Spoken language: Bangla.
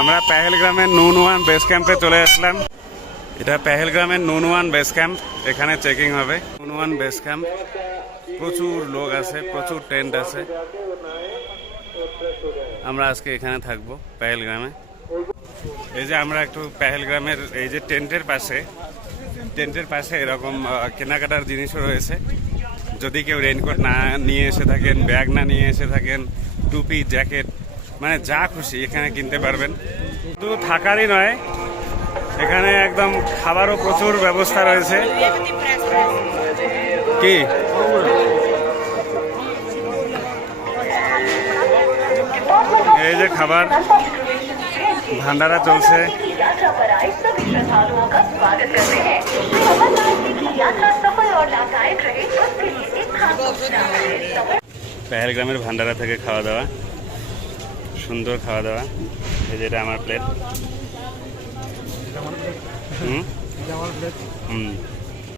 আমরা পেহেলগ্রামের নুনওয়ান বেস ক্যাম্পে চলে আসলাম। এটা পেহেলগ্রামের নুনওয়ান বেস ক্যাম্প, এখানে চেকিং হবে। নুনওয়ান বেস ক্যাম্প, প্রচুর লোক আছে, প্রচুর টেন্ট আছে। আমরা আজকে এখানে থাকবো পেহেলগ্রামে। এই যে আমরা একটু পেহেলগ্রামের এই যে টেন্টের পাশে এরকম কেনাকাটার জিনিসও রয়েছে। যদি কেউ রেইনকোট না নিয়ে এসে থাকেন, ব্যাগ না নিয়ে এসে থাকেন, টুপি, জ্যাকেট, মানে যা খুশি এখানে কিনতে পারবেন। শুধু থাকারই নয়, এখানে একদম খাবারও প্রচুর ব্যবস্থা রয়েছে। কি এই যে খাবার ভান্ডারা চলছে। পেহেলগ্রামের ভান্ডারা থেকে খাওয়া দাওয়া, সুন্দর খাওয়া দাওয়া। এই যেটা আমার প্লেট।